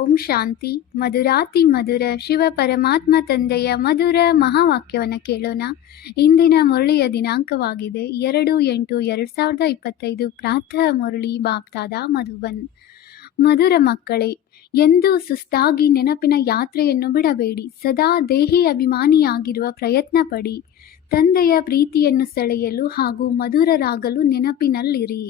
ಓಂ ಶಾಂತಿ. ಮಧುರಾತಿ ಮಧುರ ಶಿವ ಪರಮಾತ್ಮ ತಂದೆಯ ಮಧುರ ಮಹಾವಾಕ್ಯವನ್ನು ಕೇಳೋಣ. ಇಂದಿನ ಮುರಳಿಯ ದಿನಾಂಕವಾಗಿದೆ 2/8/2025. ಪ್ರಾತಃ ಮುರಳಿ ಬಾಪ್ತಾದ ಮಧುಬನ್. ಮಧುರ ಮಕ್ಕಳೇ, ಎಂದೂ ಸುಸ್ತಾಗಿ ನೆನಪಿನ ಯಾತ್ರೆಯನ್ನು ಬಿಡಬೇಡಿ. ಸದಾ ದೇಹಿ ಅಭಿಮಾನಿಯಾಗಿರುವ ಪ್ರಯತ್ನ ಪಡಿ. ತಂದೆಯ ಪ್ರೀತಿಯನ್ನು ಸೆಳೆಯಲು ಹಾಗೂ ಮಧುರರಾಗಲು ನೆನಪಿನಲ್ಲಿರಿ.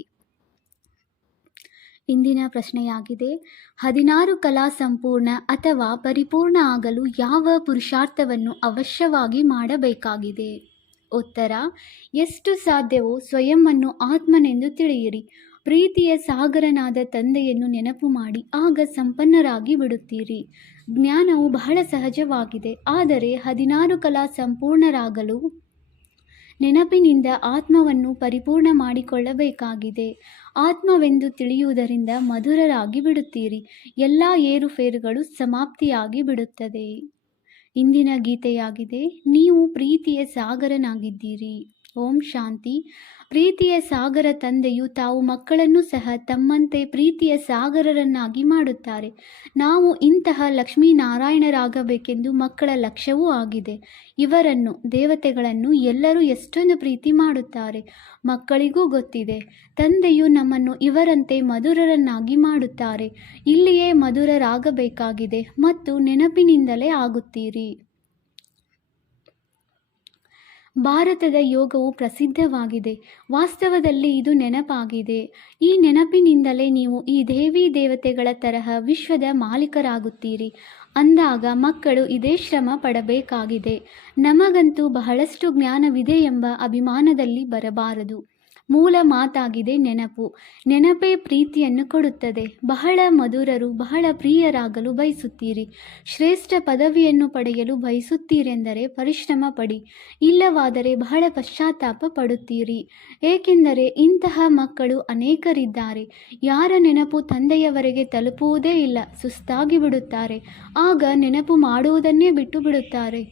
ಇಂದಿನ ಪ್ರಶ್ನೆಯಾಗಿದೆ, 16 ಕಲಾ ಸಂಪೂರ್ಣ ಅಥವಾ ಪರಿಪೂರ್ಣ ಆಗಲು ಯಾವ ಪುರುಷಾರ್ಥವನ್ನು ಅವಶ್ಯವಾಗಿ ಮಾಡಬೇಕಾಗಿದೆ? ಉತ್ತರ: ಎಷ್ಟು ಸಾಧ್ಯವೋ ಸ್ವಯಂವನ್ನು ಆತ್ಮನೆಂದು ತಿಳಿಯಿರಿ. ಪ್ರೀತಿಯ ಸಾಗರನಾದ ತಂದೆಯನ್ನು ನೆನಪು ಮಾಡಿ, ಆಗ ಸಂಪನ್ನರಾಗಿ ಬಿಡುತ್ತೀರಿ. ಜ್ಞಾನವು ಬಹಳ ಸಹಜವಾಗಿದೆ, ಆದರೆ 16 ಕಲಾ ಸಂಪೂರ್ಣರಾಗಲು ನೆನಪಿನಿಂದ ಆತ್ಮವನ್ನು ಪರಿಪೂರ್ಣ ಮಾಡಿಕೊಳ್ಳಬೇಕಾಗಿದೆ. ಆತ್ಮವೆಂದು ತಿಳಿಯುವುದರಿಂದ ಮಧುರರಾಗಿ ಬಿಡುತ್ತೀರಿ. ಎಲ್ಲ ಏರುಪೇರುಗಳು ಸಮಾಪ್ತಿಯಾಗಿ ಬಿಡುತ್ತದೆ. ಇಂದಿನ ಗೀತೆಯಾಗಿದೆ, ನೀವು ಪ್ರೀತಿಯ ಸಾಗರನಾಗಿದ್ದೀರಿ. ಓಂ ಶಾಂತಿ. ಪ್ರೀತಿಯ ಸಾಗರ ತಂದೆಯು ತಾವು ಮಕ್ಕಳನ್ನು ಸಹ ತಮ್ಮಂತೆ ಪ್ರೀತಿಯ ಸಾಗರರನ್ನಾಗಿ ಮಾಡುತ್ತಾರೆ. ನಾವು ಇಂತಹ ಲಕ್ಷ್ಮೀನಾರಾಯಣರಾಗಬೇಕೆಂದು ಮಕ್ಕಳ ಲಕ್ಷ್ಯವೂ ಆಗಿದೆ. ಇವರನ್ನು, ದೇವತೆಗಳನ್ನು ಎಲ್ಲರೂ ಎಷ್ಟೊಂದು ಪ್ರೀತಿ ಮಾಡುತ್ತಾರೆ. ಮಕ್ಕಳಿಗೂ ಗೊತ್ತಿದೆ, ತಂದೆಯು ನಮ್ಮನ್ನು ಇವರಂತೆ ಮಧುರರನ್ನಾಗಿ ಮಾಡುತ್ತಾರೆ. ಇಲ್ಲಿಯೇ ಮಧುರರಾಗಬೇಕಾಗಿದೆ ಮತ್ತು ನೆನಪಿನಿಂದಲೇ ಆಗುತ್ತೀರಿ. ಭಾರತದ ಯೋಗವು ಪ್ರಸಿದ್ಧವಾಗಿದೆ. ವಾಸ್ತವದಲ್ಲಿ ಇದು ನೆನಪಾಗಿದೆ. ಈ ನೆನಪಿನಿಂದಲೇ ನೀವು ಈ ದೇವಿ ದೇವತೆಗಳ ತರಹ ವಿಶ್ವದ ಮಾಲೀಕರಾಗುತ್ತೀರಿ. ಅಂದಾಗ ಮಕ್ಕಳು ಇದೇ ಶ್ರಮ ಪಡಬೇಕಾಗಿದೆ. ನಮಗಂತೂ ಬಹಳಷ್ಟು ಜ್ಞಾನವಿದೆ ಎಂಬ ಅಭಿಮಾನದಲ್ಲಿ ಬರಬಾರದು. ಮೂಲ ಮಾತಾಗಿದೆ ನೆನಪು. ನೆನಪೇ ಪ್ರೀತಿಯನ್ನು ಕೊಡುತ್ತದೆ. ಬಹಳ ಮಧುರರು, ಬಹಳ ಪ್ರಿಯರಾಗಲು ಬಯಸುತ್ತೀರಿ. ಶ್ರೇಷ್ಠ ಪದವಿಯನ್ನು ಪಡೆಯಲು ಬಯಸುತ್ತೀರೆಂದರೆ ಪರಿಶ್ರಮ ಪಡಿ. ಇಲ್ಲವಾದರೆ ಬಹಳ ಪಶ್ಚಾತ್ತಾಪ ಪಡುತ್ತೀರಿ. ಏಕೆಂದರೆ ಇಂತಹ ಮಕ್ಕಳು ಅನೇಕರಿದ್ದಾರೆ. ಯಾರ ನೆನಪು ತಂದೆಯವರೆಗೆ ತಲುಪುವುದೇ ಇಲ್ಲ, ಸುಸ್ತಾಗಿ ಬಿಡುತ್ತಾರೆ. ಆಗ ನೆನಪು ಮಾಡುವುದನ್ನೇ ಬಿಟ್ಟು ಬಿಡುತ್ತಾರೆ.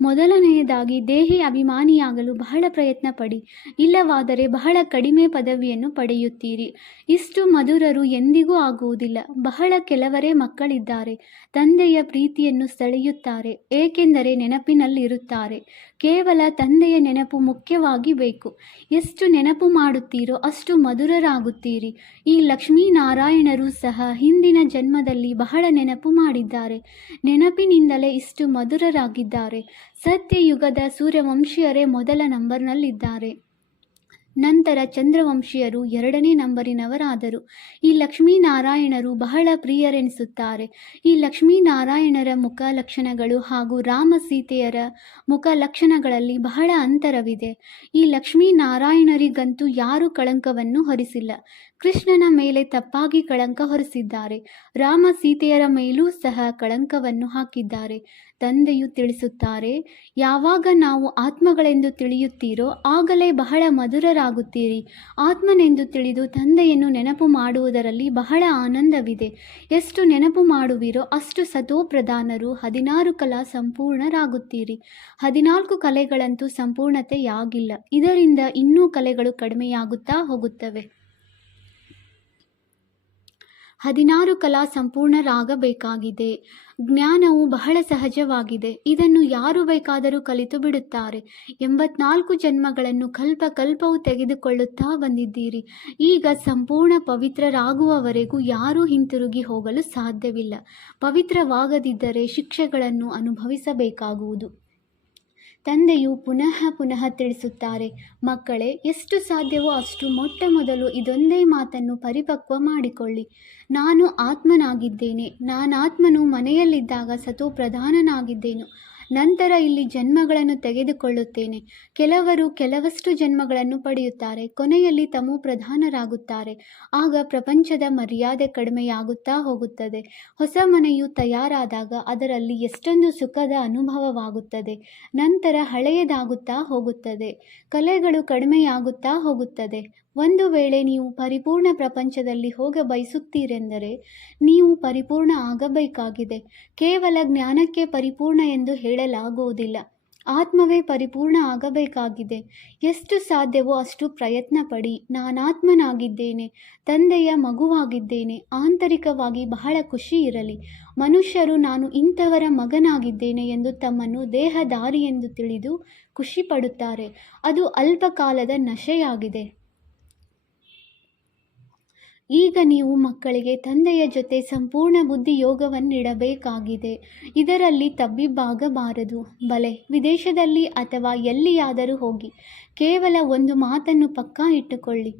ಮೊದಲನೆಯದಾಗಿ ದೇಹಿ ಅಭಿಮಾನಿಯಾಗಲು ಬಹಳ ಪ್ರಯತ್ನ ಪಡಿ. ಇಲ್ಲವಾದರೆ ಬಹಳ ಕಡಿಮೆ ಪದವಿಯನ್ನು ಪಡೆಯುತ್ತೀರಿ. ಇಷ್ಟು ಮಧುರರು ಎಂದಿಗೂ ಆಗುವುದಿಲ್ಲ. ಬಹಳ ಕೆಲವರೇ ಮಕ್ಕಳಿದ್ದಾರೆ. ತಂದೆಯ ಪ್ರೀತಿಯನ್ನು ಸೆಳೆಯುತ್ತಾರೆ, ಏಕೆಂದರೆ ನೆನಪಿನಲ್ಲಿರುತ್ತಾರೆ. ಕೇವಲ ತಂದೆಯ ನೆನಪು ಮುಖ್ಯವಾಗಿ ಬೇಕು. ಎಷ್ಟು ನೆನಪು ಮಾಡುತ್ತೀರೋ ಅಷ್ಟು ಮಧುರರಾಗುತ್ತೀರಿ. ಈ ಲಕ್ಷ್ಮೀನಾರಾಯಣರು ಸಹ ಹಿಂದಿನ ಜನ್ಮದಲ್ಲಿ ಬಹಳ ನೆನಪು ಮಾಡಿದ್ದಾರೆ. ನೆನಪಿನಿಂದಲೇ ಇಷ್ಟು ಮಧುರರಾಗಿದ್ದಾರೆ. ಸತ್ಯಯುಗದ ಸೂರ್ಯವಂಶೀಯರೇ ಮೊದಲ ನಂಬರ್ನಲ್ಲಿದ್ದಾರೆ. ನಂತರ ಚಂದ್ರವಂಶೀಯರು 2ನೇ ನಂಬರಿನವರಾದರು. ಈ ಲಕ್ಷ್ಮೀನಾರಾಯಣರು ಬಹಳ ಪ್ರಿಯರೆನಿಸುತ್ತಾರೆ. ಈ ಲಕ್ಷ್ಮೀನಾರಾಯಣರ ಮುಖ ಲಕ್ಷಣಗಳು ಹಾಗೂ ರಾಮ ಸೀತೆಯರ ಮುಖ ಲಕ್ಷಣಗಳಲ್ಲಿ ಬಹಳ ಅಂತರವಿದೆ. ಈ ಲಕ್ಷ್ಮೀನಾರಾಯಣರಿಗಂತೂ ಯಾರೂ ಕಳಂಕವನ್ನು ಹೊರಿಸಿಲ್ಲ. ಕೃಷ್ಣನ ಮೇಲೆ ತಪ್ಪಾಗಿ ಕಳಂಕ ಹೊರಿಸಿದ್ದಾರೆ. ರಾಮ ಸೀತೆಯರ ಮೇಲೂ ಸಹ ಕಳಂಕವನ್ನು ಹಾಕಿದ್ದಾರೆ. ತಂದೆಯು ತಿಳಿಸುತ್ತಾರೆ, ಯಾವಾಗ ನಾವು ಆತ್ಮಗಳೆಂದು ತಿಳಿಯುತ್ತೀರೋ ಆಗಲೇ ಬಹಳ ಮಧುರರಾಗುತ್ತೀರಿ. ಆತ್ಮನೆಂದು ತಿಳಿದು ತಂದೆಯನ್ನು ನೆನಪು ಮಾಡುವುದರಲ್ಲಿ ಬಹಳ ಆನಂದವಿದೆ. ಎಷ್ಟು ನೆನಪು ಮಾಡುವಿರೋ ಅಷ್ಟು ಸತೋಪ್ರಧಾನರು. 16 ಕಲಾ ಸಂಪೂರ್ಣರಾಗುತ್ತೀರಿ. 14 ಕಲೆಗಳಂತೂ ಸಂಪೂರ್ಣತೆಯಾಗಿಲ್ಲ. ಇದರಿಂದ ಇನ್ನೂ ಕಲೆಗಳು ಕಡಿಮೆಯಾಗುತ್ತಾ ಹೋಗುತ್ತವೆ. 16 ಕಲಾ ಸಂಪೂರ್ಣರಾಗಬೇಕಾಗಿದೆ. ಜ್ಞಾನವು ಬಹಳ ಸಹಜವಾಗಿದೆ. ಇದನ್ನು ಯಾರು ಬೇಕಾದರೂ ಕಲಿತು ಬಿಡುತ್ತಾರೆ. 84 ಜನ್ಮಗಳನ್ನು ಕಲ್ಪವು ತೆಗೆದುಕೊಳ್ಳುತ್ತಾ ಬಂದಿದ್ದೀರಿ. ಈಗ ಸಂಪೂರ್ಣ ಪವಿತ್ರರಾಗುವವರೆಗೂ ಯಾರೂ ಹಿಂತಿರುಗಿ ಹೋಗಲು ಸಾಧ್ಯವಿಲ್ಲ. ಪವಿತ್ರವಾಗದಿದ್ದರೆ ಶಿಕ್ಷೆಗಳನ್ನು ಅನುಭವಿಸಬೇಕಾಗುವುದು. ತಂದೆಯು ಪುನಃ ಪುನಃ ತಿಳಿಸುತ್ತಾರೆ, ಮಕ್ಕಳೇ, ಎಷ್ಟು ಸಾಧ್ಯವೋ ಅಷ್ಟು ಮೊಟ್ಟ ಮೊದಲು ಇದೊಂದೇ ಮಾತನ್ನು ಪರಿಪಕ್ವ ಮಾಡಿಕೊಳ್ಳಿ. ನಾನು ಆತ್ಮನಾಗಿದ್ದೇನೆ. ನಾನಾತ್ಮನು ಮನೆಯಲ್ಲಿದ್ದಾಗ ಸತೋಪ್ರಧಾನನಾಗಿದ್ದೇನು. ನಂತರ ಇಲ್ಲಿ ಜನ್ಮಗಳನ್ನು ತೆಗೆದುಕೊಳ್ಳುತ್ತೇನೆ. ಕೆಲವರು ಕೆಲವಷ್ಟು ಜನ್ಮಗಳನ್ನು ಪಡೆಯುತ್ತಾರೆ. ಕೊನೆಯಲ್ಲಿ ತಮೋ ಪ್ರಧಾನರಾಗುತ್ತಾರೆ. ಆಗ ಪ್ರಪಂಚದ ಮರ್ಯಾದೆ ಕಡಿಮೆಯಾಗುತ್ತಾ ಹೋಗುತ್ತದೆ. ಹೊಸ ಮನೆಯು ತಯಾರಾದಾಗ ಅದರಲ್ಲಿ ಎಷ್ಟೊಂದು ಸುಖದ ಅನುಭವವಾಗುತ್ತದೆ. ನಂತರ ಹಳೆಯದಾಗುತ್ತಾ ಹೋಗುತ್ತದೆ. ಕಲೆಗಳು ಕಡಿಮೆಯಾಗುತ್ತಾ ಹೋಗುತ್ತದೆ. ಒಂದು ವೇಳೆ ನೀವು ಪರಿಪೂರ್ಣ ಪ್ರಪಂಚದಲ್ಲಿ ಹೋಗ ಬಯಸುತ್ತೀರೆಂದರೆ ನೀವು ಪರಿಪೂರ್ಣ ಆಗಬೇಕಾಗಿದೆ. ಕೇವಲ ಜ್ಞಾನಕ್ಕೆ ಪರಿಪೂರ್ಣ ಎಂದು ಹೇಳಲಾಗುವುದಿಲ್ಲ. ಆತ್ಮವೇ ಪರಿಪೂರ್ಣ ಆಗಬೇಕಾಗಿದೆ. ಎಷ್ಟು ಸಾಧ್ಯವೋ ಅಷ್ಟು ಪ್ರಯತ್ನ ಪಡಿ. ನಾನಾತ್ಮನಾಗಿದ್ದೇನೆ, ತಂದೆಯ ಮಗುವಾಗಿದ್ದೇನೆ. ಆಂತರಿಕವಾಗಿ ಬಹಳ ಖುಷಿ ಇರಲಿ. ಮನುಷ್ಯರು ನಾನು ಇಂಥವರ ಮಗನಾಗಿದ್ದೇನೆ ಎಂದು ತಮ್ಮನ್ನು ದೇಹಧಾರಿ ಎಂದು ತಿಳಿದು ಖುಷಿ ಪಡುತ್ತಾರೆ. ಅದು ಅಲ್ಪಕಾಲದ ನಶೆಯಾಗಿದೆ. ಈಗ ನೀವು ಮಕ್ಕಳಿಗೆ ತಂದೆಯ ಜೊತೆ ಸಂಪೂರ್ಣ ಬುದ್ಧಿ ಯೋಗವನ್ನಿಡಬೇಕಾಗಿದೆ. ಇದರಲ್ಲಿ ತಬ್ಬಿಬ್ಬಾಗಬಾರದು. ಬಲೆ, ವಿದೇಶದಲ್ಲಿ ಅಥವಾ ಎಲ್ಲಿಯಾದರೂ ಹೋಗಿ ಕೇವಲ ಒಂದು ಮಾತನ್ನು ಪಕ್ಕಾ ಇಟ್ಟುಕೊಳ್ಳಿ.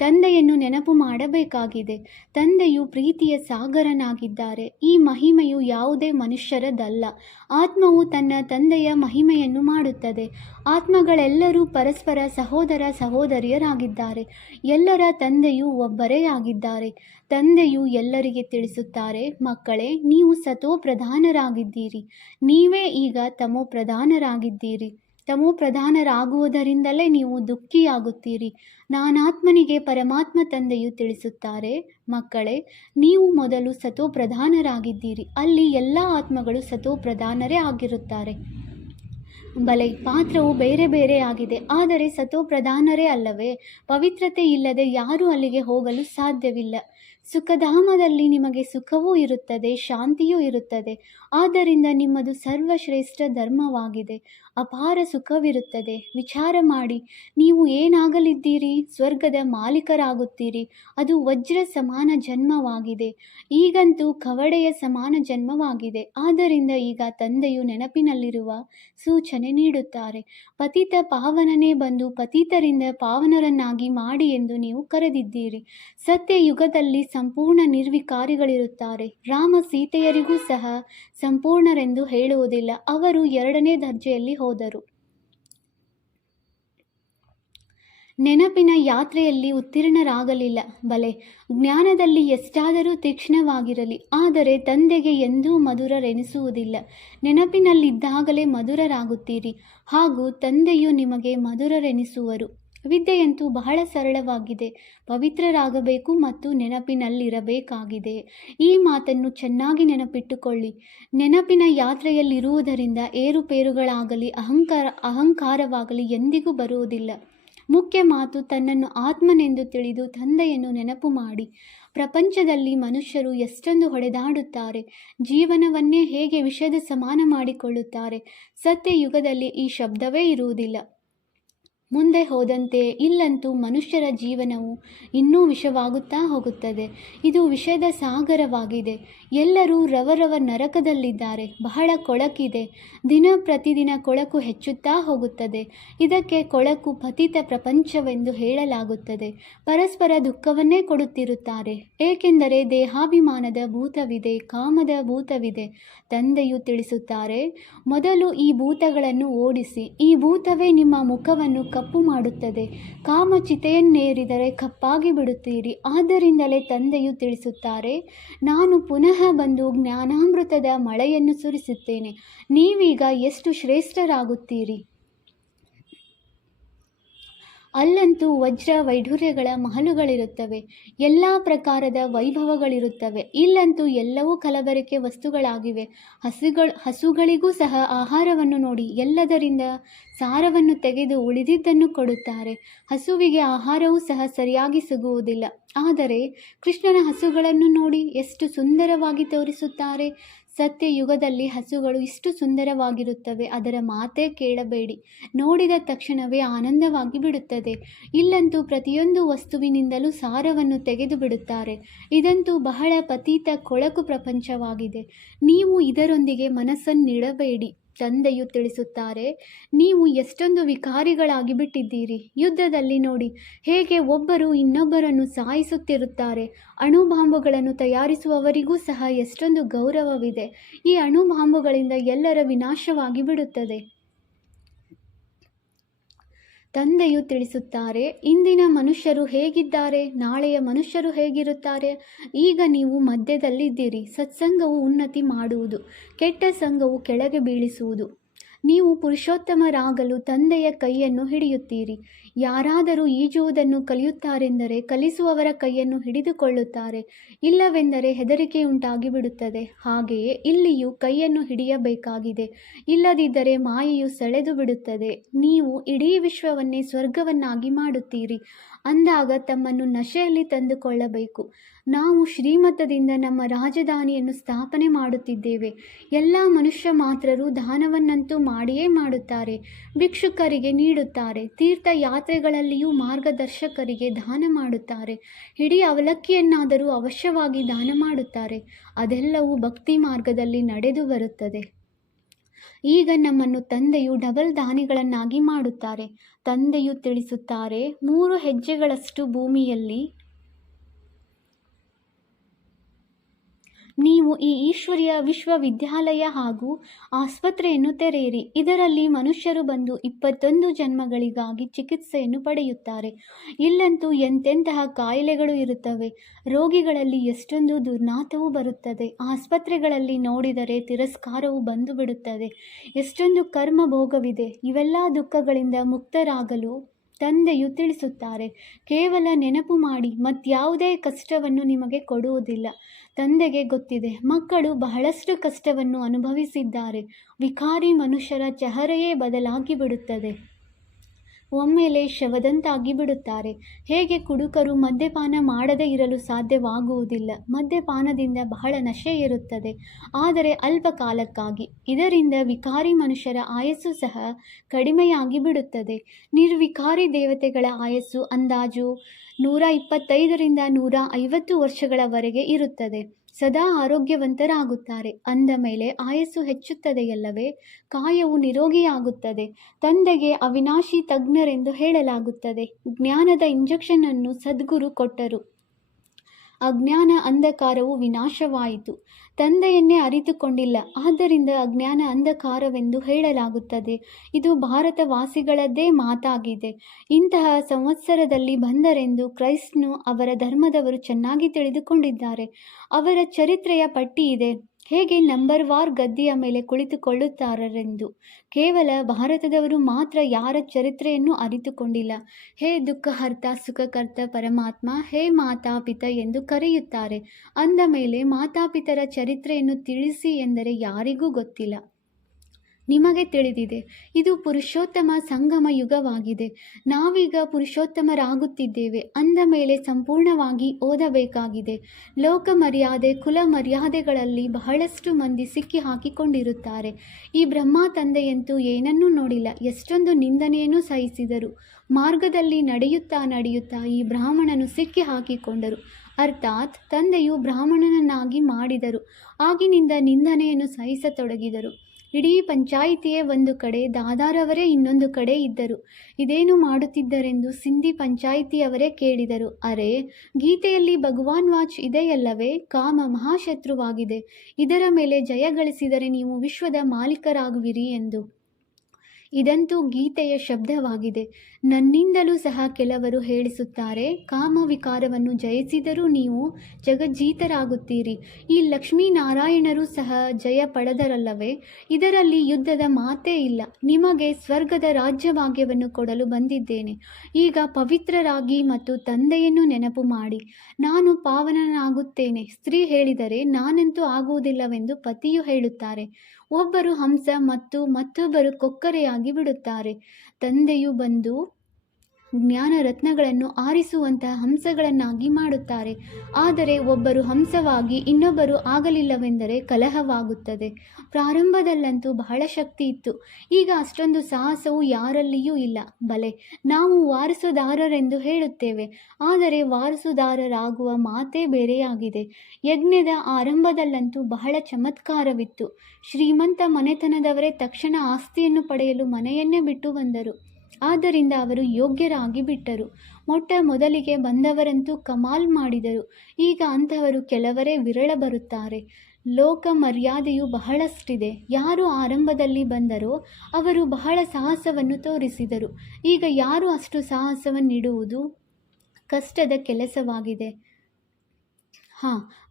ತಂದೆಯನ್ನು ನೆನಪು ಮಾಡಬೇಕಾಗಿದೆ. ತಂದೆಯು ಪ್ರೀತಿಯ ಸಾಗರನಾಗಿದ್ದಾರೆ. ಈ ಮಹಿಮೆಯು ಯಾವುದೇ ಮನುಷ್ಯರದಲ್ಲ. ಆತ್ಮವು ತನ್ನ ತಂದೆಯ ಮಹಿಮೆಯನ್ನು ಮಾಡುತ್ತದೆ. ಆತ್ಮಗಳೆಲ್ಲರೂ ಪರಸ್ಪರ ಸಹೋದರ ಸಹೋದರಿಯರಾಗಿದ್ದಾರೆ. ಎಲ್ಲರ ತಂದೆಯೂ ಒಬ್ಬರೇ ಆಗಿದ್ದಾರೆ. ತಂದೆಯು ಎಲ್ಲರಿಗೆ ತಿಳಿಸುತ್ತಾರೆ, ಮಕ್ಕಳೇ, ನೀವು ಸತೋ ಪ್ರಧಾನರಾಗಿದ್ದೀರಿ. ನೀವೇ ಈಗ ತಮೋ ಪ್ರಧಾನರಾಗಿದ್ದೀರಿ. ತಮೋ ಪ್ರಧಾನರಾಗುವುದರಿಂದಲೇ ನೀವು ದುಃಖಿಯಾಗುತ್ತೀರಿ. ನಾನಾತ್ಮನಿಗೆ ಪರಮಾತ್ಮ ತಂದೆಯು ತಿಳಿಸುತ್ತಾರೆ, ಮಕ್ಕಳೇ, ನೀವು ಮೊದಲು ಸತೋ ಪ್ರಧಾನರಾಗಿದ್ದೀರಿ. ಅಲ್ಲಿ ಎಲ್ಲ ಆತ್ಮಗಳು ಸತೋ ಪ್ರಧಾನರೇ ಆಗಿರುತ್ತಾರೆ. ಬಲೆ, ಪಾತ್ರವು ಬೇರೆ ಬೇರೆ ಆಗಿದೆ, ಆದರೆ ಸತೋ ಪ್ರಧಾನರೇ ಅಲ್ಲವೇ? ಪವಿತ್ರತೆ ಇಲ್ಲದೆ ಯಾರೂ ಅಲ್ಲಿಗೆ ಹೋಗಲು ಸಾಧ್ಯವಿಲ್ಲ. ಸುಖಧಾಮದಲ್ಲಿ ನಿಮಗೆ ಸುಖವೂ ಇರುತ್ತದೆ, ಶಾಂತಿಯೂ ಇರುತ್ತದೆ. ಆದ್ದರಿಂದ ನಿಮ್ಮದು ಸರ್ವಶ್ರೇಷ್ಠ ಧರ್ಮವಾಗಿದೆ. ಅಪಾರ ಸುಖವಿರುತ್ತದೆ. ವಿಚಾರ ಮಾಡಿ, ನೀವು ಏನಾಗಲಿದ್ದೀರಿ? ಸ್ವರ್ಗದ ಮಾಲೀಕರಾಗುತ್ತೀರಿ. ಅದು ವಜ್ರ ಸಮಾನ ಜನ್ಮವಾಗಿದೆ. ಈಗಂತೂ ಕವಡೆಯ ಸಮಾನ ಜನ್ಮವಾಗಿದೆ. ಆದ್ದರಿಂದ ಈಗ ತಂದೆಯು ನೆನಪಿನಲ್ಲಿರುವ ಸೂಚನೆ ನೀಡುತ್ತಾರೆ. ಪತಿತ ಪಾವನನೇ ಬಂದು ಪತಿತರಿಂದ ಪಾವನರನ್ನಾಗಿ ಮಾಡಿ ಎಂದು ನೀವು ಕರೆದಿದ್ದೀರಿ. ಸತ್ಯಯುಗದಲ್ಲಿ ಸಂಪೂರ್ಣ ನಿರ್ವಿಕಾರಿಗಳಿರುತ್ತಾರೆ. ರಾಮ ಸೀತೆಯರಿಗೂ ಸಹ ಸಂಪೂರ್ಣರೆಂದು ಹೇಳುವುದಿಲ್ಲ. ಅವರು 2ನೇ ದರ್ಜೆಯಲ್ಲಿ ಹೋದರು. ನೆನಪಿನ ಯಾತ್ರೆಯಲ್ಲಿ ಉತ್ತೀರ್ಣರಾಗಲಿಲ್ಲ. ಬಲೆ, ಜ್ಞಾನದಲ್ಲಿ ಎಷ್ಟಾದರೂ ತೀಕ್ಷ್ಣವಾಗಿರಲಿ, ಆದರೆ ತಂದೆಗೆ ಎಂದೂ ಮಧುರರೆನಿಸುವುದಿಲ್ಲ. ನೆನಪಿನಲ್ಲಿದ್ದಾಗಲೇ ಮಧುರರಾಗುತ್ತೀರಿ, ಹಾಗೂ ತಂದೆಯು ನಿಮಗೆ ಮಧುರರೆನಿಸುವರು. ವಿದ್ಯೆಯಂತೂ ಬಹಳ ಸರಳವಾಗಿದೆ. ಪವಿತ್ರರಾಗಬೇಕು ಮತ್ತು ನೆನಪಿನಲ್ಲಿರಬೇಕಾಗಿದೆ. ಈ ಮಾತನ್ನು ಚೆನ್ನಾಗಿ ನೆನಪಿಟ್ಟುಕೊಳ್ಳಿ. ನೆನಪಿನ ಯಾತ್ರೆಯಲ್ಲಿರುವುದರಿಂದ ಏರುಪೇರುಗಳಾಗಲಿ ಅಹಂಕಾರವಾಗಲಿ ಎಂದಿಗೂ ಬರುವುದಿಲ್ಲ. ಮುಖ್ಯ ಮಾತು, ತನ್ನನ್ನು ಆತ್ಮನೆಂದು ತಿಳಿದು ತಂದೆಯನ್ನು ನೆನಪು ಮಾಡಿ. ಪ್ರಪಂಚದಲ್ಲಿ ಮನುಷ್ಯರು ಎಷ್ಟೊಂದು ಹೊಡೆದಾಡುತ್ತಾರೆ. ಜೀವನವನ್ನೇ ಹೇಗೆ ವಿಷದ ಸಮಾನ ಮಾಡಿಕೊಳ್ಳುತ್ತಾರೆ. ಸತ್ಯಯುಗದಲ್ಲಿ ಈ ಶಬ್ದವೇ ಇರುವುದಿಲ್ಲ. ಮುಂದೆ ಹೋದಂತೆ ಇಲ್ಲಂತೂ ಮನುಷ್ಯರ ಜೀವನವು ಇನ್ನೂ ವಿಷವಾಗುತ್ತಾ ಹೋಗುತ್ತದೆ. ಇದು ವಿಷದ ಸಾಗರವಾಗಿದೆ. ಎಲ್ಲರೂ ರವರವ ನರಕದಲ್ಲಿದ್ದಾರೆ. ಬಹಳ ಕೊಳಕಿದೆ. ದಿನ ಪ್ರತಿದಿನ ಕೊಳಕು ಹೆಚ್ಚುತ್ತಾ ಹೋಗುತ್ತದೆ. ಇದಕ್ಕೆ ಕೊಳಕು ಪತಿತ ಪ್ರಪಂಚವೆಂದು ಹೇಳಲಾಗುತ್ತದೆ. ಪರಸ್ಪರ ದುಃಖವನ್ನೇ ಕೊಡುತ್ತಿರುತ್ತಾರೆ. ಏಕೆಂದರೆ ದೇಹಾಭಿಮಾನದ ಭೂತವಿದೆ, ಕಾಮದ ಭೂತವಿದೆ. ತಂದೆಯು ತಿಳಿಸುತ್ತಾರೆ, ಮೊದಲು ಈ ಭೂತಗಳನ್ನು ಓಡಿಸಿ. ಈ ಭೂತವೇ ನಿಮ್ಮ ಮುಖವನ್ನು ಕಪ್ಪು ಮಾಡುತ್ತದೆ. ಕಾಮಚಿತೆಯನ್ನೇರಿದರೆ ಕಪ್ಪಾಗಿ ಬಿಡುತ್ತೀರಿ. ಆದ್ದರಿಂದಲೇ ತಂದೆಯು ತಿಳಿಸುತ್ತಾರೆ, ನಾನು ಪುನಃ ಬಂದು ಜ್ಞಾನಾಮೃತದ ಮಳೆಯನ್ನು ಸುರಿಸುತ್ತೇನೆ. ನೀವೀಗ ಎಷ್ಟು ಶ್ರೇಷ್ಠರಾಗುತ್ತೀರಿ. ಅಲ್ಲಂತೂ ವಜ್ರ ವೈಢೂರ್ಯಗಳ ಮಹಲುಗಳಿರುತ್ತವೆ. ಎಲ್ಲ ಪ್ರಕಾರದ ವೈಭವಗಳಿರುತ್ತವೆ. ಇಲ್ಲಂತೂ ಎಲ್ಲವೂ ಕಲಬೆರಕೆ ವಸ್ತುಗಳಾಗಿವೆ. ಹಸುಗಳಿಗೂ ಸಹ ಆಹಾರವನ್ನು ನೋಡಿ ಎಲ್ಲದರಿಂದ ಸಾರವನ್ನು ತೆಗೆದು ಉಳಿದಿದ್ದನ್ನು ಕೊಡುತ್ತಾರೆ. ಹಸುವಿಗೆ ಆಹಾರವೂ ಸಹ ಸರಿಯಾಗಿ ಸಿಗುವುದಿಲ್ಲ. ಆದರೆ ಕೃಷ್ಣನ ಹಸುಗಳನ್ನು ನೋಡಿ ಎಷ್ಟು ಸುಂದರವಾಗಿ ತೋರಿಸುತ್ತಾರೆ. ಸತ್ಯಯುಗದಲ್ಲಿ ಹಸುಗಳು ಇಷ್ಟು ಸುಂದರವಾಗಿರುತ್ತವೆ, ಅದರ ಮಾತೇ ಕೇಳಬೇಡಿ. ನೋಡಿದ ತಕ್ಷಣವೇ ಆನಂದವಾಗಿ ಬಿಡುತ್ತದೆ. ಇಲ್ಲಂತೂ ಪ್ರತಿಯೊಂದು ವಸ್ತುವಿನಿಂದಲೂ ಸಾರವನ್ನು ತೆಗೆದು ಬಿಡುತ್ತಾರೆ. ಇದಂತೂ ಬಹಳ ಪತೀತ ಕೊಳಕು ಪ್ರಪಂಚವಾಗಿದೆ. ನೀವು ಇದರೊಂದಿಗೆ ಮನಸ್ಸನ್ನಿಡಬೇಡಿ. ತಂದೆಯು ತಿಳಿಸುತ್ತಾರೆ, ನೀವು ಎಷ್ಟೊಂದು ವಿಕಾರಿಗಳಾಗಿ ಬಿಟ್ಟಿದ್ದೀರಿ. ಯುದ್ಧದಲ್ಲಿ ನೋಡಿ ಹೇಗೆ ಒಬ್ಬರು ಇನ್ನೊಬ್ಬರನ್ನು ಸಾಯಿಸುತ್ತಿರುತ್ತಾರೆ. ಅಣುಬಾಂಬುಗಳನ್ನು ತಯಾರಿಸುವವರಿಗೂ ಸಹ ಎಷ್ಟೊಂದು ಗೌರವವಿದೆ. ಈ ಅಣುಬಾಂಬುಗಳಿಂದ ಎಲ್ಲರ ವಿನಾಶವಾಗಿ ಬಿಡುತ್ತದೆ. ತಂದೆಯು ತಿಳಿಸುತ್ತಾರೆ, ಇಂದಿನ ಮನುಷ್ಯರು ಹೇಗಿದ್ದಾರೆ, ನಾಳೆಯ ಮನುಷ್ಯರು ಹೇಗಿರುತ್ತಾರೆ. ಈಗ ನೀವು ಮಧ್ಯದಲ್ಲಿದ್ದೀರಿ. ಸತ್ಸಂಗವು ಉನ್ನತಿ ಮಾಡುವುದು, ಕೆಟ್ಟ ಸಂಘವು ಕೆಳಗೆ ಬೀಳಿಸುವುದು. ನೀವು ಪುರುಷೋತ್ತಮರಾಗಲು ತಂದೆಯ ಕೈಯನ್ನು ಹಿಡಿಯುತ್ತೀರಿ. ಯಾರಾದರೂ ಈಜುವುದನ್ನು ಕಲಿಯುತ್ತಾರೆಂದರೆ ಕಲಿಸುವವರ ಕೈಯನ್ನು ಹಿಡಿದುಕೊಳ್ಳುತ್ತಾರೆ, ಇಲ್ಲವೆಂದರೆ ಹೆದರಿಕೆಯುಂಟಾಗಿ ಬಿಡುತ್ತದೆ. ಹಾಗೆಯೇ ಇಲ್ಲಿಯೂ ಕೈಯನ್ನು ಹಿಡಿಯಬೇಕಾಗಿದೆ, ಇಲ್ಲದಿದ್ದರೆ ಮಾಯೆಯು ಸೆಳೆದು ಬಿಡುತ್ತದೆ. ನೀವು ಇಡೀ ವಿಶ್ವವನ್ನೇ ಸ್ವರ್ಗವನ್ನಾಗಿ ಮಾಡುತ್ತೀರಿ ಅಂದಾಗ ತಮ್ಮನ್ನು ನಶೆಯಲ್ಲಿ ತಂದುಕೊಳ್ಳಬೇಕು. ನಾವು ಶ್ರೀಮತದಿಂದ ನಮ್ಮ ರಾಜಧಾನಿಯನ್ನು ಸ್ಥಾಪನೆ ಮಾಡುತ್ತಿದ್ದೇವೆ. ಎಲ್ಲ ಮನುಷ್ಯ ಮಾತ್ರರು ದಾನವನ್ನಂತೂ ಮಾಡಿಯೇ ಮಾಡುತ್ತಾರೆ, ಭಿಕ್ಷುಕರಿಗೆ ನೀಡುತ್ತಾರೆ, ತೀರ್ಥಯಾತ್ರೆಗಳಲ್ಲಿಯೂ ಮಾರ್ಗದರ್ಶಕರಿಗೆ ದಾನ ಮಾಡುತ್ತಾರೆ, ಇಡೀ ಅವಲಕ್ಕಿಯನ್ನಾದರೂ ಅವಶ್ಯವಾಗಿ ದಾನ ಮಾಡುತ್ತಾರೆ. ಅದೆಲ್ಲವೂ ಭಕ್ತಿ ಮಾರ್ಗದಲ್ಲಿ ನಡೆದು ಬರುತ್ತದೆ. ಈಗ ನಮ್ಮನ್ನು ತಂದೆಯು ಡಬಲ್ ದಾನಿಗಳನ್ನಾಗಿ ಮಾಡುತ್ತಾರೆ. ತಂದೆಯು ತಿಳಿಸುತ್ತಾರೆ, 3 ಹೆಜ್ಜೆಗಳಷ್ಟು ಭೂಮಿಯಲ್ಲಿ ನೀವು ಈ ಈಶ್ವರೀಯ ವಿಶ್ವವಿದ್ಯಾಲಯ ಹಾಗೂ ಆಸ್ಪತ್ರೆಯನ್ನು ತೆರೆಯಿರಿ. ಇದರಲ್ಲಿ ಮನುಷ್ಯರು ಬಂದು 21 ಜನ್ಮಗಳಿಗಾಗಿ ಚಿಕಿತ್ಸೆಯನ್ನು ಪಡೆಯುತ್ತಾರೆ. ಇಲ್ಲಂತೂ ಎಂತೆಂತಹ ಕಾಯಿಲೆಗಳು ಇರುತ್ತವೆ. ರೋಗಿಗಳಲ್ಲಿ ಎಷ್ಟೊಂದು ದುರ್ನಾತವೂ ಬರುತ್ತದೆ. ಆಸ್ಪತ್ರೆಗಳಲ್ಲಿ ನೋಡಿದರೆ ತಿರಸ್ಕಾರವು ಬಂದು ಬಿಡುತ್ತದೆ. ಎಷ್ಟೊಂದು ಕರ್ಮ ಭೋಗವಿದೆ. ಇವೆಲ್ಲ ದುಃಖಗಳಿಂದ ಮುಕ್ತರಾಗಲು ತಂದೆಯು ತಿಳಿಸುತ್ತಾರೆ. ಕೇವಲ ನೆನಪು ಮಾಡಿ, ಮತ್ಯಾವುದೇ ಕಷ್ಟವನ್ನು ನಿಮಗೆ ಕೊಡುವುದಿಲ್ಲ. ತಂದೆಗೆ ಗೊತ್ತಿದೆ, ಮಕ್ಕಳು ಬಹಳಷ್ಟು ಕಷ್ಟವನ್ನು ಅನುಭವಿಸಿದ್ದಾರೆ. ವಿಕಾರಿ ಮನುಷ್ಯರ ಚೆಹರೆಯೇ ಬದಲಾಗಿ ಬಿಡುತ್ತದೆ. ಒಮ್ಮೆಲೆ ಶವದಂತಾಗಿ ಬಿಡುತ್ತಾರೆ. ಹೇಗೆ ಕುಡುಕರು ಮದ್ಯಪಾನ ಮಾಡದೇ ಇರಲು ಸಾಧ್ಯವಾಗುವುದಿಲ್ಲ. ಮದ್ಯಪಾನದಿಂದ ಬಹಳ ನಶೆ ಇರುತ್ತದೆ, ಆದರೆ ಅಲ್ಪ ಕಾಲಕ್ಕಾಗಿ. ಇದರಿಂದ ವಿಕಾರಿ ಮನುಷ್ಯರ ಆಯಸ್ಸು ಸಹ ಕಡಿಮೆಯಾಗಿ ಬಿಡುತ್ತದೆ. ನಿರ್ವಿಕಾರಿ ದೇವತೆಗಳ ಆಯಸ್ಸು ಅಂದಾಜು 125ರಿಂದ 150 ವರ್ಷಗಳವರೆಗೆ ಇರುತ್ತದೆ. ಸದಾ ಆರೋಗ್ಯವಂತರಾಗುತ್ತಾರೆ. ಅಂದ ಮೇಲೆ ಆಯಸ್ಸು ಹೆಚ್ಚುತ್ತದೆಯಲ್ಲವೇ? ಕಾಯವು ನಿರೋಗಿಯಾಗುತ್ತದೆ. ತಂದೆಗೆ ಅವಿನಾಶಿ ತಜ್ಞರೆಂದು ಹೇಳಲಾಗುತ್ತದೆ. ಜ್ಞಾನದ ಇಂಜೆಕ್ಷನ್ ಅನ್ನು ಸದ್ಗುರು ಕೊಟ್ಟರು. ಅಜ್ಞಾನ ಅಂಧಕಾರವು ವಿನಾಶವಾಯಿತು. ತಂದೆಯನ್ನೇ ಅರಿತುಕೊಂಡಿಲ್ಲ, ಆದ್ದರಿಂದ ಅಜ್ಞಾನ ಅಂಧಕಾರವೆಂದು ಹೇಳಲಾಗುತ್ತದೆ. ಇದು ಭಾರತವಾಸಿಗಳದ್ದೇ ಮಾತಾಗಿದೆ. ಇಂತಹ ಸಂವತ್ಸರದಲ್ಲಿ ಬಂದರೆಂದು ಕ್ರೈಸ್ತನು ಅವರ ಧರ್ಮದವರು ಚೆನ್ನಾಗಿ ತಿಳಿದುಕೊಂಡಿದ್ದಾರೆ. ಅವರ ಚರಿತ್ರೆಯ ಪಟ್ಟಿ ಇದೆ, ಹೇಗೆ ನಂಬರ್ ವಾರ್ ಗದ್ದಿಯ ಮೇಲೆ ಕುಳಿತುಕೊಳ್ಳುತ್ತಾರೆಂದು. ಕೇವಲ ಭಾರತದವರು ಮಾತ್ರ ಯಾರ ಚರಿತ್ರೆಯನ್ನು ಅರಿತುಕೊಂಡಿಲ್ಲ. ಹೇ ದುಃಖಹರ್ತ ಸುಖಕರ್ತ ಪರಮಾತ್ಮ, ಹೇ ಮಾತಾಪಿತ ಎಂದು ಕರೆಯುತ್ತಾರೆ. ಅಂದ ಮೇಲೆ ಮಾತಾಪಿತರ ಚರಿತ್ರೆಯನ್ನು ತಿಳಿಸಿ ಎಂದರೆ ಯಾರಿಗೂ ಗೊತ್ತಿಲ್ಲ. ನಿಮಗೆ ತಿಳಿದಿದೆ, ಇದು ಪುರುಷೋತ್ತಮ ಸಂಗಮ ಯುಗವಾಗಿದೆ. ನಾವೀಗ ಪುರುಷೋತ್ತಮರಾಗುತ್ತಿದ್ದೇವೆ. ಅಂದ ಮೇಲೆ ಸಂಪೂರ್ಣವಾಗಿ ಓದಬೇಕಾಗಿದೆ. ಲೋಕ ಮರ್ಯಾದೆ, ಕುಲ ಮರ್ಯಾದೆಗಳಲ್ಲಿ ಬಹಳಷ್ಟು ಮಂದಿ ಸಿಕ್ಕಿ ಹಾಕಿಕೊಂಡಿರುತ್ತಾರೆ. ಈ ಬ್ರಹ್ಮ ತಂದೆಯಂತೂ ಏನನ್ನೂ ನೋಡಿಲ್ಲ. ಎಷ್ಟೊಂದು ನಿಂದನೆಯನ್ನು ಸಹಿಸಿದರು. ಮಾರ್ಗದಲ್ಲಿ ನಡೆಯುತ್ತಾ ಈ ಬ್ರಾಹ್ಮಣನು ಸಿಕ್ಕಿ ಹಾಕಿಕೊಂಡರು. ಅರ್ಥಾತ್ ತಂದೆಯು ಬ್ರಾಹ್ಮಣನನ್ನಾಗಿ ಮಾಡಿದರು. ಆಗಿನಿಂದ ನಿಂದನೆಯನ್ನು ಸಹಿಸತೊಡಗಿದರು. ಇಡೀ ಪಂಚಾಯಿತಿಯೇ ಒಂದು ಕಡೆ, ದಾದಾರವರೇ ಇನ್ನೊಂದು ಕಡೆ ಇದ್ದರು. ಇದೇನು ಮಾಡುತ್ತಿದ್ದರೆಂದು ಸಿಂಧಿ ಪಂಚಾಯಿತಿಯವರೇ ಕೇಳಿದರು. ಅರೆ, ಗೀತೆಯಲ್ಲಿ ಭಗವಾನ್ ವಾಚ್ ಇದೆಯಲ್ಲವೇ? ಕಾಮ ಮಹಾಶತ್ರುವಾಗಿದೆ. ಇದರ ಮೇಲೆ ಜಯ ಗಳಿಸಿದರೆ ನೀವು ವಿಶ್ವದ ಮಾಲೀಕರಾಗುವಿರಿ ಎಂದು. ಇದಂತೂ ಗೀತೆಯ ಶಬ್ದವಾಗಿದೆ. ನನ್ನಿಂದಲೂ ಸಹ ಕೆಲವರು ಹೇಳಿಸುತ್ತಾರೆ, ಕಾಮ ವಿಕಾರವನ್ನು ಜಯಿಸಿದರೂ ನೀವು ಜಗಜ್ಜೀತರಾಗುತ್ತೀರಿ. ಈ ಲಕ್ಷ್ಮೀನಾರಾಯಣರು ಸಹ ಜಯ ಪಡೆದರಲ್ಲವೇ? ಇದರಲ್ಲಿ ಯುದ್ಧದ ಮಾತೇ ಇಲ್ಲ. ನಿಮಗೆ ಸ್ವರ್ಗದ ರಾಜ್ಯಭಾಗ್ಯವನ್ನು ಕೊಡಲು ಬಂದಿದ್ದೇನೆ. ಈಗ ಪವಿತ್ರರಾಗಿ ಮತ್ತು ತಂದೆಯನ್ನು ನೆನಪು ಮಾಡಿ. ನಾನು ಪಾವನನಾಗುತ್ತೇನೆ. ಸ್ತ್ರೀ ಹೇಳಿದರೆ ನಾನಂತೂ ಆಗುವುದಿಲ್ಲವೆಂದು ಪತಿಯು ಹೇಳುತ್ತಾರೆ. ಒಬ್ಬರು ಹಂಸ ಮತ್ತು ಮತ್ತೊಬ್ಬರು ಕೊಕ್ಕರೆಯಾಗಿ ಬಿಡುತ್ತಾರೆ. ತಂದೆಯು ಬಂದು ಜ್ಞಾನ ರತ್ನಗಳನ್ನು ಆರಿಸುವಂತಹ ಹಂಸಗಳನ್ನಾಗಿ ಮಾಡುತ್ತಾರೆ. ಆದರೆ ಒಬ್ಬರು ಹಂಸವಾಗಿ ಇನ್ನೊಬ್ಬರು ಆಗಲಿಲ್ಲವೆಂದರೆ ಕಲಹವಾಗುತ್ತದೆ. ಪ್ರಾರಂಭದಲ್ಲಂತೂ ಬಹಳ ಶಕ್ತಿ ಇತ್ತು. ಈಗ ಅಷ್ಟೊಂದು ಸಾಹಸವು ಯಾರಲ್ಲಿಯೂ ಇಲ್ಲ. ಬಲೆ, ನಾವು ವಾರಸುದಾರರೆಂದು ಹೇಳುತ್ತೇವೆ, ಆದರೆ ವಾರಸುದಾರರಾಗುವ ಮಾತೇ ಬೇರೆಯಾಗಿದೆ. ಯಜ್ಞದ ಆರಂಭದಲ್ಲಂತೂ ಬಹಳ ಚಮತ್ಕಾರವಿತ್ತು. ಶ್ರೀಮಂತ ಮನೆತನದವರೇ ತಕ್ಷಣ ಆಸ್ತಿಯನ್ನು ಪಡೆಯಲು ಮನೆಯನ್ನೇ ಬಿಟ್ಟು ಬಂದರು. ಆದ್ದರಿಂದ ಅವರು ಯೋಗ್ಯರಾಗಿ ಬಿಟ್ಟರು. ಮೊಟ್ಟ ಮೊದಲಿಗೆ ಬಂದವರಂತೂ ಕಮಾಲ್ ಮಾಡಿದರು. ಈಗ ಅಂತಹವರು ಕೆಲವರೇ ವಿರಳ ಬರುತ್ತಾರೆ. ಲೋಕ ಮರ್ಯಾದೆಯು ಬಹಳಷ್ಟಿದೆ. ಯಾರು ಆರಂಭದಲ್ಲಿ ಬಂದರೋ ಅವರು ಬಹಳ ಸಾಹಸವನ್ನು ತೋರಿಸಿದರು. ಈಗ ಯಾರು ಅಷ್ಟು ಸಾಹಸವನ್ನಿಡುವುದು ಕಷ್ಟದ ಕೆಲಸವಾಗಿದೆ.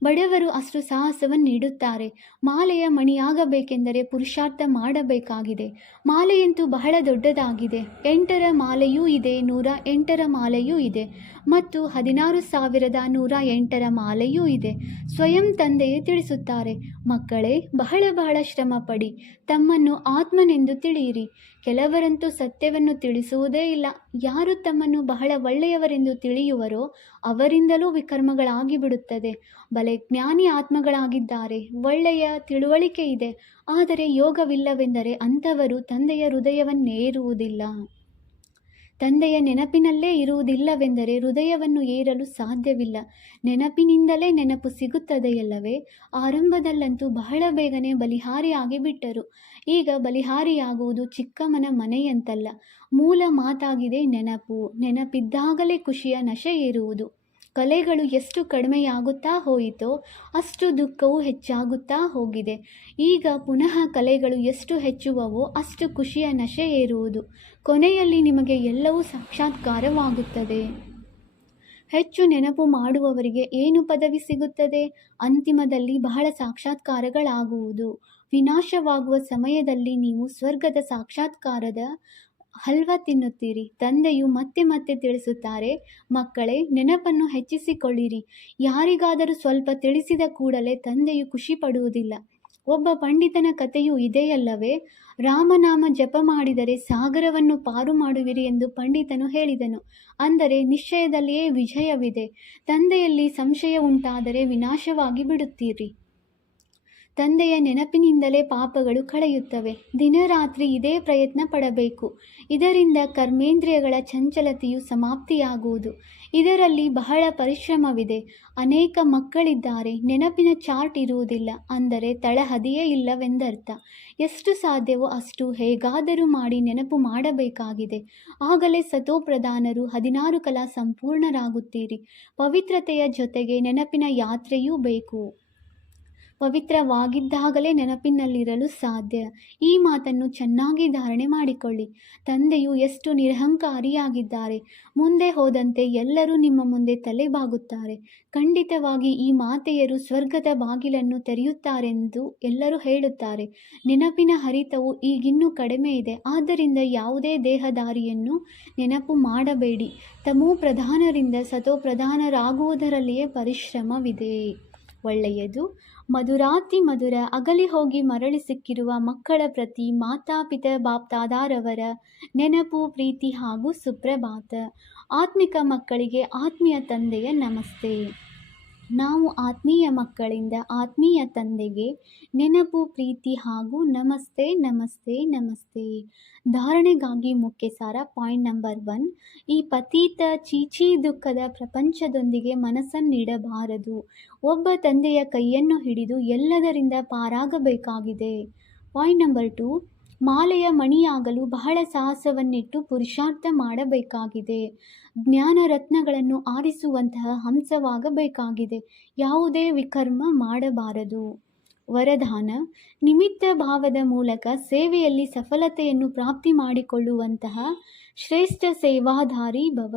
ಬಡವರು ಅಷ್ಟು ಸಾಹಸವನ್ನಿಡುತ್ತಾರೆ. ಮಾಲೆಯ ಮಣಿಯಾಗಬೇಕೆಂದರೆ ಪುರುಷಾರ್ಥ ಮಾಡಬೇಕಾಗಿದೆ. ಮಾಲೆಯಂತೂ ಬಹಳ ದೊಡ್ಡದಾಗಿದೆ. 8ರ ಮಾಲೆಯೂ ಇದೆ, 108ರ ಮಾಲೆಯೂ ಇದೆ ಮತ್ತು 16,108ರ ಮಾಲೆಯೂ ಇದೆ. ಸ್ವಯಂ ತಂದೆಯೇ ತಿಳಿಸುತ್ತಾರೆ, ಮಕ್ಕಳೇ, ಬಹಳ ಬಹಳ ಶ್ರಮಪಡಿ, ತಮ್ಮನ್ನು ಆತ್ಮನೆಂದು ತಿಳಿಯಿರಿ. ಕೆಲವರಂತೂ ಸತ್ಯವನ್ನು ತಿಳಿಸುವುದೇ ಇಲ್ಲ. ಯಾರು ತಮ್ಮನ್ನು ಬಹಳ ಒಳ್ಳೆಯವರೆಂದು ತಿಳಿಯುವರೋ ಅವರಿಂದಲೂ ವಿಕರ್ಮಗಳಾಗಿ ಬಿಡುತ್ತದೆ. ಬಲೆ ಜ್ಞಾನಿ ಆತ್ಮಗಳಾಗಿದ್ದಾರೆ, ಒಳ್ಳೆಯ ತಿಳುವಳಿಕೆ ಇದೆ, ಆದರೆ ಯೋಗವಿಲ್ಲವೆಂದರೆ ಅಂಥವರು ತಂದೆಯ ಹೃದಯವನ್ನೇರುವುದಿಲ್ಲ. ತಂದೆಯ ನೆನಪಿನಲ್ಲೇ ಇರುವುದಿಲ್ಲವೆಂದರೆ ಹೃದಯವನ್ನು ಏರಲು ಸಾಧ್ಯವಿಲ್ಲ. ನೆನಪಿನಿಂದಲೇ ನೆನಪು ಸಿಗುತ್ತದೆಯಲ್ಲವೇ? ಆರಂಭದಲ್ಲಂತೂ ಬಹಳ ಬೇಗನೆ ಬಲಿಹಾರಿಯಾಗಿ ಬಿಟ್ಟರು. ಈಗ ಬಲಿಹಾರಿಯಾಗುವುದು ಚಿಕ್ಕಮ್ಮನ ಮನೆಯಂತಲ್ಲ. ಮೂಲ ಮಾತಾಗಿದೆ ನೆನಪು. ನೆನಪಿದ್ದಾಗಲೇ ಖುಷಿಯ ನಶೆ ಏರುವುದು. ಕಲೆಗಳು ಎಷ್ಟು ಕಡಿಮೆಯಾಗುತ್ತಾ ಹೋಯಿತೋ ಅಷ್ಟು ದುಃಖವು ಹೆಚ್ಚಾಗುತ್ತಾ ಹೋಗಿದೆ. ಈಗ ಪುನಃ ಕಲೆಗಳು ಎಷ್ಟು ಹೆಚ್ಚುವವೋ ಅಷ್ಟು ಖುಷಿಯ ನಶೆ ಏರುವುದು. ಕೊನೆಯಲ್ಲಿ ನಿಮಗೆ ಎಲ್ಲವೂ ಸಾಕ್ಷಾತ್ಕಾರವಾಗುತ್ತದೆ. ಹೆಚ್ಚು ನೆನಪು ಮಾಡುವವರಿಗೆ ಏನು ಪದವಿ ಸಿಗುತ್ತದೆ? ಅಂತಿಮದಲ್ಲಿ ಬಹಳ ಸಾಕ್ಷಾತ್ಕಾರಗಳಾಗುವುದು. ವಿನಾಶವಾಗುವ ಸಮಯದಲ್ಲಿ ನೀವು ಸ್ವರ್ಗದ ಸಾಕ್ಷಾತ್ಕಾರದ ಹಲ್ವಾ ತಿನ್ನುತ್ತೀರಿ. ತಂದೆಯು ಮತ್ತೆ ಮತ್ತೆ ತಿಳಿಸುತ್ತಾರೆ, ಮಕ್ಕಳೇ, ನೆನಪನ್ನು ಹೆಚ್ಚಿಸಿಕೊಳ್ಳಿರಿ. ಯಾರಿಗಾದರೂ ಸ್ವಲ್ಪ ತಿಳಿಸಿದ ಕೂಡಲೇ ತಂದೆಯು ಖುಷಿ ಪಡುವುದಿಲ್ಲ. ಒಬ್ಬ ಪಂಡಿತನ ಕಥೆಯೂ ಇದೆಯಲ್ಲವೇ? ರಾಮನಾಮ ಜಪ ಮಾಡಿದರೆ ಸಾಗರವನ್ನು ಪಾರು ಮಾಡುವಿರಿ ಎಂದು ಪಂಡಿತನು ಹೇಳಿದನು. ಅಂದರೆ ನಿಶ್ಚಯದಲ್ಲಿಯೇ ವಿಜಯವಿದೆ. ತಂದೆಯಲ್ಲಿ ಸಂಶಯ ಉಂಟಾದರೆ ವಿನಾಶವಾಗಿ ಬಿಡುತ್ತೀರಿ. ತಂದೆಯ ನೆನಪಿನಿಂದಲೇ ಪಾಪಗಳು ಕಳೆಯುತ್ತವೆ. ದಿನರಾತ್ರಿ ಇದೇ ಪ್ರಯತ್ನ ಪಡಬೇಕು. ಇದರಿಂದ ಕರ್ಮೇಂದ್ರಿಯಗಳ ಚಂಚಲತೆಯು ಸಮಾಪ್ತಿಯಾಗುವುದು. ಇದರಲ್ಲಿ ಬಹಳ ಪರಿಶ್ರಮವಿದೆ. ಅನೇಕ ಮಕ್ಕಳಿದ್ದಾರೆ, ನೆನಪಿನ ಚಾರ್ಟ್ ಇರುವುದಿಲ್ಲ, ಅಂದರೆ ತಳಹದಿಯೇ ಇಲ್ಲವೆಂದರ್ಥ. ಎಷ್ಟು ಸಾಧ್ಯವೋ ಅಷ್ಟು ಹೇಗಾದರೂ ಮಾಡಿ ನೆನಪು ಮಾಡಬೇಕಾಗಿದೆ. ಆಗಲೇ ಸತೋಪ್ರಧಾನರು 16 ಕಲಾ ಸಂಪೂರ್ಣರಾಗುತ್ತೀರಿ. ಪವಿತ್ರತೆಯ ಜೊತೆಗೆ ನೆನಪಿನ ಯಾತ್ರೆಯೂ ಬೇಕು. ಪವಿತ್ರವಾಗಿದ್ದಾಗಲೇ ನೆನಪಿನಲ್ಲಿರಲು ಸಾಧ್ಯ. ಈ ಮಾತನ್ನು ಚೆನ್ನಾಗಿ ಧಾರಣೆ ಮಾಡಿಕೊಳ್ಳಿ. ತಂದೆಯು ಎಷ್ಟು ನಿರಹಂಕಾರಿಯಾಗಿದ್ದಾರೆ. ಮುಂದೆ ಹೋದಂತೆ ಎಲ್ಲರೂ ನಿಮ್ಮ ಮುಂದೆ ತಲೆಬಾಗುತ್ತಾರೆ. ಖಂಡಿತವಾಗಿ ಈ ಮಾತೆಯರು ಸ್ವರ್ಗದ ಬಾಗಿಲನ್ನು ತೆರೆಯುತ್ತಾರೆಂದು ಎಲ್ಲರೂ ಹೇಳುತ್ತಾರೆ. ನೆನಪಿನ ಹರಿತವು ಈಗಿನ್ನೂ ಕಡಿಮೆ ಇದೆ. ಆದ್ದರಿಂದ ಯಾವುದೇ ದೇಹದಾರಿಯನ್ನು ನೆನಪು ಮಾಡಬೇಡಿ. ತಮೋ ಪ್ರಧಾನರಿಂದ ಸತೋ ಪ್ರಧಾನರಾಗುವುದರಲ್ಲಿಯೇ ಪರಿಶ್ರಮವಿದೆ. ಒಳ್ಳೆಯದು. ಮಧುರಾತಿ ಮಧುರ ಅಗಲಿ ಹೋಗಿ ಮರಳಿ ಸಿಕ್ಕಿರುವ ಮಕ್ಕಳ ಪ್ರತಿ ಮಾತಾಪಿತ ಬಾಪ್ದಾದಾರವರ ನೆನಪು, ಪ್ರೀತಿ ಹಾಗೂ ಸುಪ್ರಭಾತ. ಆತ್ಮಿಕ ಮಕ್ಕಳಿಗೆ ಆತ್ಮೀಯ ತಂದೆಯ ನಮಸ್ತೆ. ನಾವು ಆತ್ಮೀಯ ಮಕ್ಕಳಿಂದ ಆತ್ಮೀಯ ತಂದೆಗೆ ನೆನಪು, ಪ್ರೀತಿ ಹಾಗೂ ನಮಸ್ತೆ ನಮಸ್ತೆ ನಮಸ್ತೆ. ಧಾರಣೆಗಾಗಿ ಮುಖ್ಯ ಸಾರ. ಪಾಯಿಂಟ್ ನಂಬರ್ 1, ಈ ಪತೀತ ಚೀಚಿ ದುಃಖದ ಪ್ರಪಂಚದೊಂದಿಗೆ ಮನಸ್ಸನ್ನಿಡಬಾರದು. ಒಬ್ಬ ತಂದೆಯ ಕೈಯನ್ನು ಹಿಡಿದು ಎಲ್ಲದರಿಂದ ಪಾರಾಗಬೇಕಾಗಿದೆ. ಪಾಯಿಂಟ್ ನಂಬರ್ 2, ಮಾಲೆಯ ಮಣಿಯಾಗಲು ಬಹಳ ಸಾಹಸವನ್ನಿಟ್ಟು ಪುರುಷಾರ್ಥ ಮಾಡಬೇಕಾಗಿದೆ. ಜ್ಞಾನ ರತ್ನಗಳನ್ನು ಆರಿಸುವಂತಹ ಹಂಸವಾಗಬೇಕಾಗಿದೆ. ಯಾವುದೇ ವಿಕರ್ಮ ಮಾಡಬಾರದು. ವರದಾನ: ನಿಮಿತ್ತ ಭಾವದ ಮೂಲಕ ಸೇವೆಯಲ್ಲಿ ಸಫಲತೆಯನ್ನು ಪ್ರಾಪ್ತಿ ಮಾಡಿಕೊಳ್ಳುವಂತಹ ಶ್ರೇಷ್ಠ ಸೇವಾಧಾರಿ ಭವ.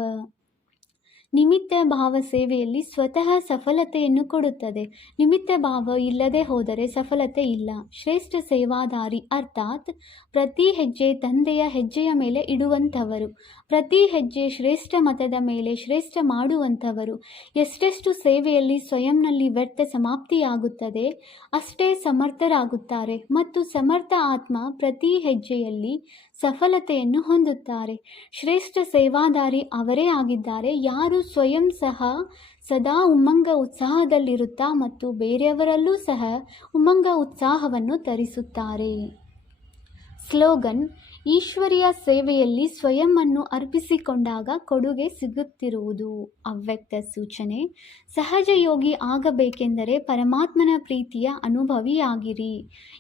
ನಿಮಿತ್ತ ಭಾವ ಸೇವೆಯಲ್ಲಿ ಸ್ವತಃ ಸಫಲತೆಯನ್ನು ಕೊಡುತ್ತದೆ. ನಿಮಿತ್ತ ಭಾವ ಇಲ್ಲದೆ ಹೋದರೆ ಸಫಲತೆ ಇಲ್ಲ. ಶ್ರೇಷ್ಠ ಸೇವಾದಾರಿ ಅರ್ಥಾತ್ ಪ್ರತಿ ಹೆಜ್ಜೆ ತಂದೆಯ ಹೆಜ್ಜೆಯ ಮೇಲೆ ಇಡುವಂಥವರು, ಪ್ರತಿ ಹೆಜ್ಜೆ ಶ್ರೇಷ್ಠ ಮತದ ಮೇಲೆ ಶ್ರೇಷ್ಠ ಮಾಡುವಂಥವರು. ಎಷ್ಟೆಷ್ಟು ಸೇವೆಯಲ್ಲಿ ಸ್ವಯಂನಲ್ಲಿ ವ್ಯರ್ಥ ಸಮಾಪ್ತಿಯಾಗುತ್ತದೆ ಅಷ್ಟೇ ಸಮರ್ಥರಾಗುತ್ತಾರೆ ಮತ್ತು ಸಮರ್ಥ ಆತ್ಮ ಪ್ರತಿ ಹೆಜ್ಜೆಯಲ್ಲಿ ಸಫಲತೆಯನ್ನು ಹೊಂದುತ್ತಾರೆ. ಶ್ರೇಷ್ಠ ಸೇವಾದಾರಿ ಅವರೇ ಆಗಿದ್ದಾರೆ ಯಾರು ಸ್ವಯಂ ಸಹ ಸದಾ ಉಮ್ಮಂಗ ಉತ್ಸಾಹದಲ್ಲಿರುತ್ತಾ ಮತ್ತು ಬೇರೆಯವರಲ್ಲೂ ಸಹ ಉಮ್ಮಂಗ ಉತ್ಸಾಹವನ್ನು ತರಿಸುತ್ತಾರೆ. ಸ್ಲೋಗನ್: ಈಶ್ವರಿಯ ಸೇವೆಯಲ್ಲಿ ಸ್ವಯಂವನ್ನು ಅರ್ಪಿಸಿಕೊಂಡಾಗ ಕೊಡುಗೆ ಸಿಗುತ್ತಿರುವುದು. ಅವ್ಯಕ್ತ ಸೂಚನೆ: ಸಹಜ ಯೋಗಿ ಆಗಬೇಕೆಂದರೆ ಪರಮಾತ್ಮನ ಪ್ರೀತಿಯ ಅನುಭವಿಯಾಗಿರಿ.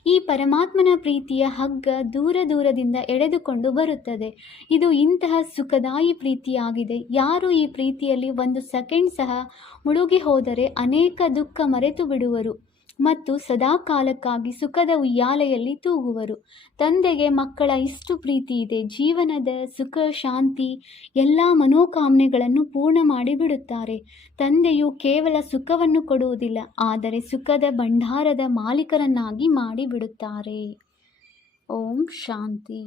ಈ ಪರಮಾತ್ಮನ ಪ್ರೀತಿಯ ಹಗ್ಗ ದೂರ ದೂರದಿಂದ ಎಳೆದುಕೊಂಡು ಬರುತ್ತದೆ. ಇದು ಇಂತಹ ಸುಖದಾಯಿ ಪ್ರೀತಿಯಾಗಿದೆ. ಯಾರು ಈ ಪ್ರೀತಿಯಲ್ಲಿ 1 ಸೆಕೆಂಡ್ ಸಹ ಮುಳುಗಿ ಹೋದರೆ ಅನೇಕ ದುಃಖ ಮರೆತು ಬಿಡುವರು. ಮತ್ತು ಸದಾಕಾಲಕ್ಕಾಗಿ ಸುಖದ ಉಯ್ಯಾಲೆಯಲ್ಲಿ ತೂಗುವರು. ತಂದೆಗೆ ಮಕ್ಕಳ ಇಷ್ಟು ಪ್ರೀತಿ ಇದೆ. ಜೀವನದ ಸುಖ, ಶಾಂತಿ, ಎಲ್ಲ ಮನೋಕಾಮನೆಗಳನ್ನು ಪೂರ್ಣ ಮಾಡಿಬಿಡುತ್ತಾರೆ. ತಂದೆಯು ಕೇವಲ ಸುಖವನ್ನು ಕೊಡುವುದಿಲ್ಲ, ಆದರೆ ಸುಖದ ಭಂಡಾರದ ಮಾಲೀಕರನ್ನಾಗಿ ಮಾಡಿಬಿಡುತ್ತಾರೆ. ಓಂ ಶಾಂತಿ.